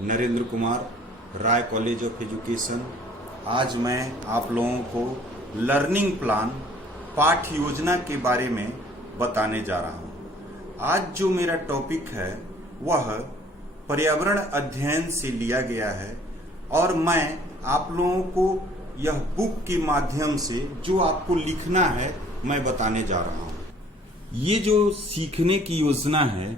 Narendra Kumar, Rai college of education. आज मैं आप लोगों को लर्निंग प्लान पाठ्य योजना के बारे में बताने जा रहा हूँ। आज जो मेरा टॉपिक है वह पर्यावरण अध्ययन से लिया गया है और मैं आप लोगों को यह बुक के माध्यम से जो आपको लिखना है मैं बताने जा रहा हूँ। ये जो सीखने की योजना है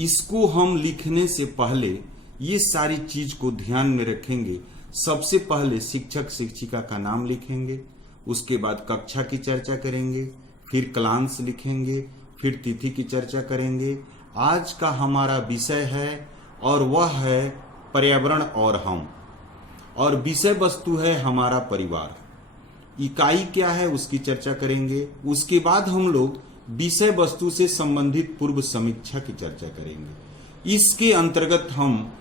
इसको हम लिखने से पहले ये सारी चीज को ध्यान में रखेंगे। सबसे पहले शिक्षक शिक्षिका का नाम लिखेंगे, उसके बाद कक्षा की चर्चा करेंगे, फिर क्लास लिखेंगे, फिर तिथि की चर्चा करेंगे। आज का हमारा विषय है और वह है पर्यावरण और हम, और विषय वस्तु है हमारा परिवार। इकाई क्या है उसकी चर्चा करेंगे। उसके बाद हम लोग विषय वस्तु से संबंधित पूर्व समीक्षा की चर्चा करेंगे। इसके अंतर्गत हम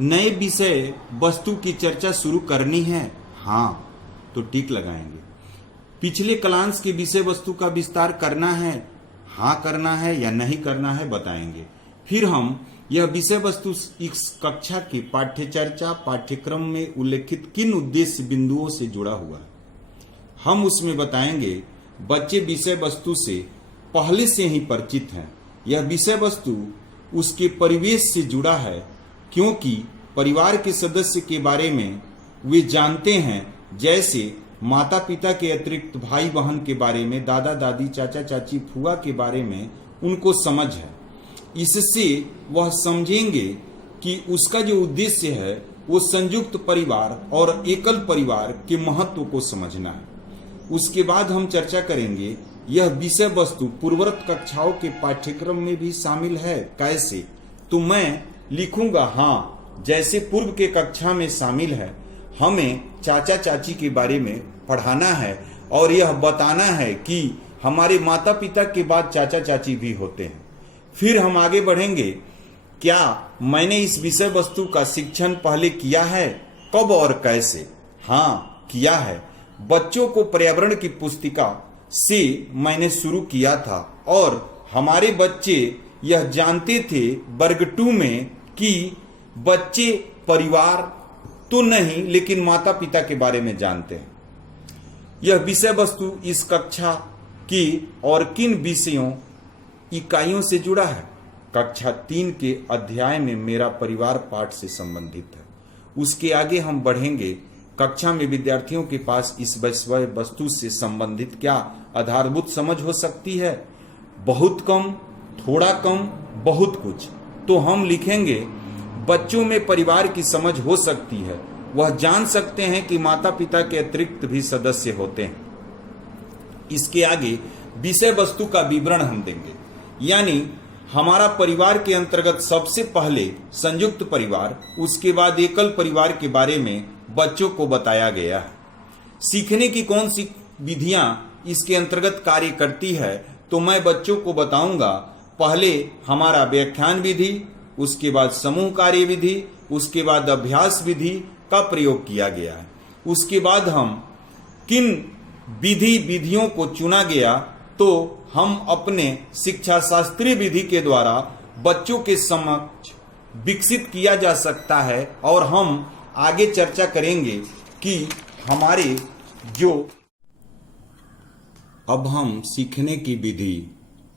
नए विषय वस्तु की चर्चा शुरू करनी है, हाँ तो टिक लगाएंगे। पिछले क्लास के विषय वस्तु का विस्तार करना है, हाँ करना है या नहीं करना है बताएंगे। फिर हम यह विषय वस्तु इस कक्षा की पाठ्य चर्चा पाठ्यक्रम में उल्लेखित किन उद्देश्य बिंदुओं से जुड़ा हुआ है हम उसमें बताएंगे। बच्चे विषय वस्तु से पहले से ही परिचित हैं। यह विषय वस्तु उसके परिवेश से जुड़ा है क्योंकि परिवार के सदस्य के बारे में वे जानते हैं, जैसे माता पिता के अतिरिक्त भाई बहन के बारे में, दादा दादी चाचा चाची फुआ के बारे में उनको समझ है। इससे वह समझेंगे कि उसका जो उद्देश्य है वो संयुक्त परिवार और एकल परिवार के महत्व को समझना है। उसके बाद हम चर्चा करेंगे यह विषय वस्तु पूर्ववर्त कक्षाओं के पाठ्यक्रम में भी शामिल है, कैसे? तो मैं लिखूंगा हाँ, जैसे पूर्व के कक्षा में शामिल है। हमें चाचा चाची के बारे में पढ़ाना है और यह बताना है कि हमारे माता पिता के बाद चाचा चाची भी होते हैं। फिर हम आगे बढ़ेंगे, क्या मैंने इस विषय वस्तु का शिक्षण पहले किया है, कब और कैसे? हाँ किया है। बच्चों को पर्यावरण की पुस्तिका से मैंने शुरू किया था और हमारे बच्चे यह जानते थे वर्ग 2 में कि बच्चे परिवार तो नहीं लेकिन माता पिता के बारे में जानते हैं। यह विषय वस्तु इस कक्षा की और किन विषयों इकाइयों से जुड़ा है? कक्षा 3 के अध्याय में मेरा परिवार पाठ से संबंधित है। उसके आगे हम बढ़ेंगे, कक्षा में विद्यार्थियों के पास इस विषय वस्तु से संबंधित क्या आधारभूत समझ हो सकती है? बहुत कम, थोड़ा कम, बहुत कुछ। तो हम लिखेंगे बच्चों में परिवार की समझ हो सकती है, वह जान सकते हैं कि माता पिता के अतिरिक्त भी सदस्य होते हैं। इसके आगे विषय वस्तु का विवरण हम देंगे, यानी हमारा परिवार के अंतर्गत सबसे पहले संयुक्त परिवार, उसके बाद एकल परिवार के बारे में बच्चों को बताया गया है। सीखने की कौन सी विधियां इसके अंतर्गत कार्य करती है तो मैं बच्चों को बताऊंगा। पहले हमारा व्याख्यान विधि, उसके बाद समूह कार्य विधि, उसके बाद अभ्यास विधि का प्रयोग किया गया है। उसके बाद हम किन विधियों को चुना गया तो हम अपने शिक्षा शास्त्रीय विधि के द्वारा बच्चों के समक्ष विकसित किया जा सकता है। और हम आगे चर्चा करेंगे कि हमारे जो अब हम सीखने की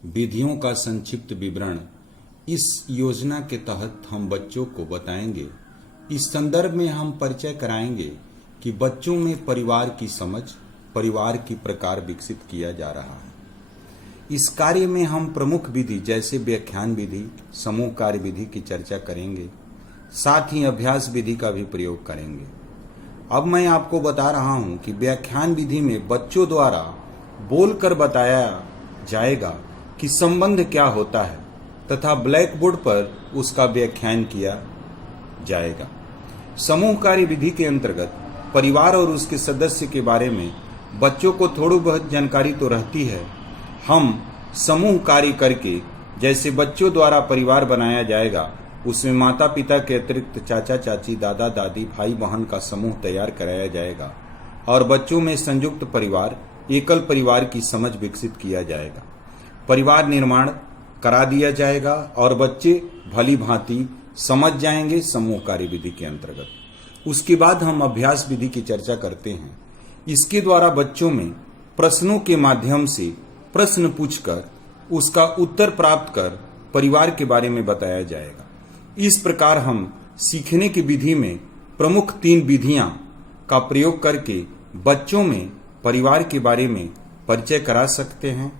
विधियों का संक्षिप्त विवरण इस योजना के तहत हम बच्चों को बताएंगे। इस संदर्भ में हम परिचय कराएंगे कि बच्चों में परिवार की समझ, परिवार की प्रकार विकसित किया जा रहा है। इस कार्य में हम प्रमुख विधि जैसे व्याख्यान विधि, समूह कार्य विधि की चर्चा करेंगे, साथ ही अभ्यास विधि का भी प्रयोग करेंगे। अब मैं आपको बता रहा हूं कि व्याख्यान विधि में बच्चों द्वारा बोलकर बताया जाएगा कि संबंध क्या होता है तथा ब्लैक बोर्ड पर उसका व्याख्यान किया जाएगा। समूह कार्य विधि के अंतर्गत परिवार और उसके सदस्य के बारे में बच्चों को थोड़ी बहुत जानकारी तो रहती है। हम समूह कार्य करके जैसे बच्चों द्वारा परिवार बनाया जाएगा, उसमें माता पिता के अतिरिक्त चाचा चाची दादा दादी भाई बहन का समूह तैयार कराया जाएगा और बच्चों में संयुक्त परिवार एकल परिवार की समझ विकसित किया जाएगा। परिवार निर्माण करा दिया जाएगा और बच्चे भली भांति समझ जाएंगे समूह कार्य विधि के अंतर्गत। उसके बाद हम अभ्यास विधि की चर्चा करते हैं। इसके द्वारा बच्चों में प्रश्नों के माध्यम से प्रश्न पूछकर उसका उत्तर प्राप्त कर परिवार के बारे में बताया जाएगा। इस प्रकार हम सीखने की विधि में प्रमुख 3 विधियां का प्रयोग करके बच्चों में परिवार के बारे में परिचय करा सकते हैं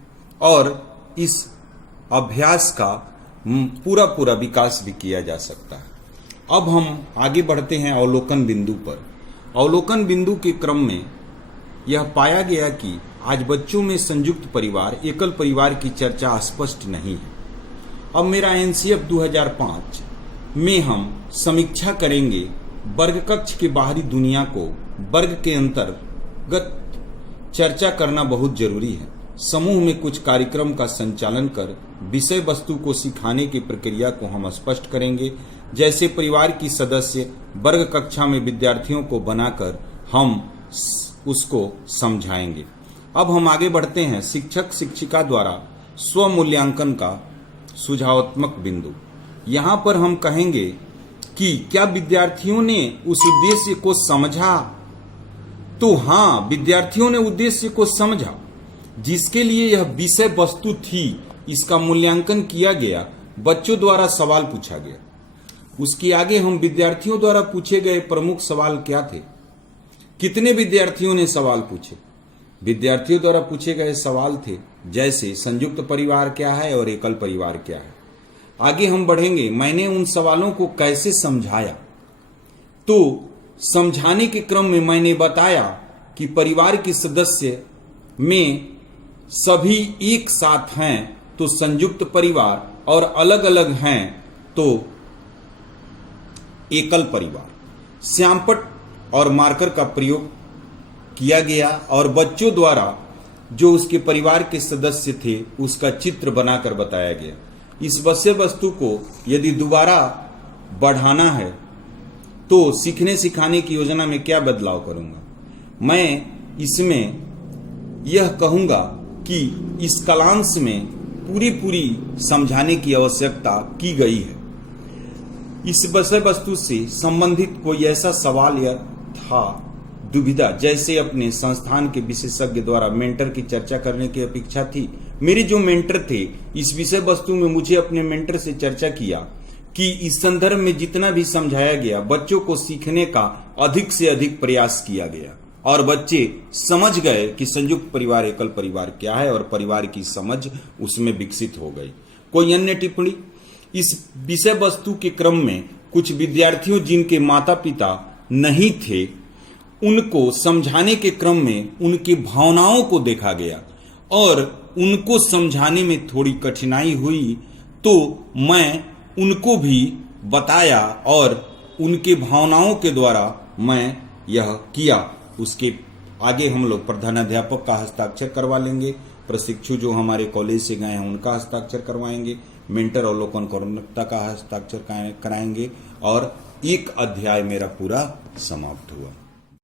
और इस अभ्यास का पूरा विकास भी किया जा सकता है। अब हम आगे बढ़ते हैं अवलोकन बिंदु पर। अवलोकन बिंदु के क्रम में यह पाया गया कि आज बच्चों में संयुक्त परिवार, एकल परिवार की चर्चा स्पष्ट नहीं है। अब मेरा एनसीएफ 2005 में हम समीक्षा करेंगे वर्ग कक्ष के बाहरी दुनिया को वर्ग के अंतर्गत चर्चा करना बहुत जरूरी है। समूह में कुछ कार्यक्रम का संचालन कर विषय वस्तु को सिखाने की प्रक्रिया को हम स्पष्ट करेंगे। जैसे परिवार की सदस्य वर्ग कक्षा में विद्यार्थियों को बनाकर हम उसको समझाएंगे। अब हम आगे बढ़ते हैं शिक्षक शिक्षिका द्वारा स्व मूल्यांकन का सुझावात्मक बिंदु। यहाँ पर हम कहेंगे कि क्या विद्यार्थियों ने उस उद्देश्य को समझा? तो हाँ, विद्यार्थियों ने उद्देश्य को समझा जिसके लिए यह विषय वस्तु थी। इसका मूल्यांकन किया गया, बच्चों द्वारा सवाल पूछा गया। उसके आगे हम विद्यार्थियों द्वारा पूछे गए प्रमुख सवाल क्या थे? कितने विद्यार्थियों ने सवाल पूछे? विद्यार्थियों द्वारा पूछे गए सवाल थे जैसे संयुक्त परिवार क्या है और एकल परिवार क्या है। आगे हम बढ़ेंगे, मैंने उन सवालों को कैसे समझाया। तो समझाने के क्रम में मैंने बताया कि परिवार के सदस्य में सभी एक साथ हैं तो संयुक्त परिवार और अलग अलग हैं तो एकल परिवार। श्यामपट्ट और मार्कर का प्रयोग किया गया और बच्चों द्वारा जो उसके परिवार के सदस्य थे उसका चित्र बनाकर बताया गया। इस विषय वस्तु को यदि दोबारा बढ़ाना है तो सीखने सिखाने की योजना में क्या बदलाव करूंगा? मैं इसमें यह कहूंगा कि इस कालांश में पूरी समझाने की आवश्यकता की गई है। इस विषय वस्तु से संबंधित कोई ऐसा सवाल या था दुविधा, जैसे अपने संस्थान के विशेषज्ञ द्वारा मेंटर की चर्चा करने की अपेक्षा थी। मेरे जो मेंटर थे इस विषय वस्तु में मुझे अपने मेंटर से चर्चा किया कि इस संदर्भ में जितना भी समझाया गया बच्चों को सीखने का अधिक से अधिक प्रयास किया गया और बच्चे समझ गए कि संयुक्त परिवार एकल परिवार क्या है और परिवार की समझ उसमें विकसित हो गई। कोई अन्य टिप्पणी? इस विषय वस्तु के क्रम में कुछ विद्यार्थियों जिनके माता पिता नहीं थे उनको समझाने के क्रम में उनकी भावनाओं को देखा गया और उनको समझाने में थोड़ी कठिनाई हुई तो मैं उनको भी बताया और उनके भावनाओं के द्वारा मैं यह किया। उसके आगे हम लोग प्रधानाध्यापक का हस्ताक्षर करवा लेंगे, प्रशिक्षु जो हमारे कॉलेज से गए हैं उनका हस्ताक्षर करवाएंगे, मेंटर अवलोकन कर्मकर्ता का हस्ताक्षर कराएंगे और एक अध्याय मेरा पूरा समाप्त हुआ।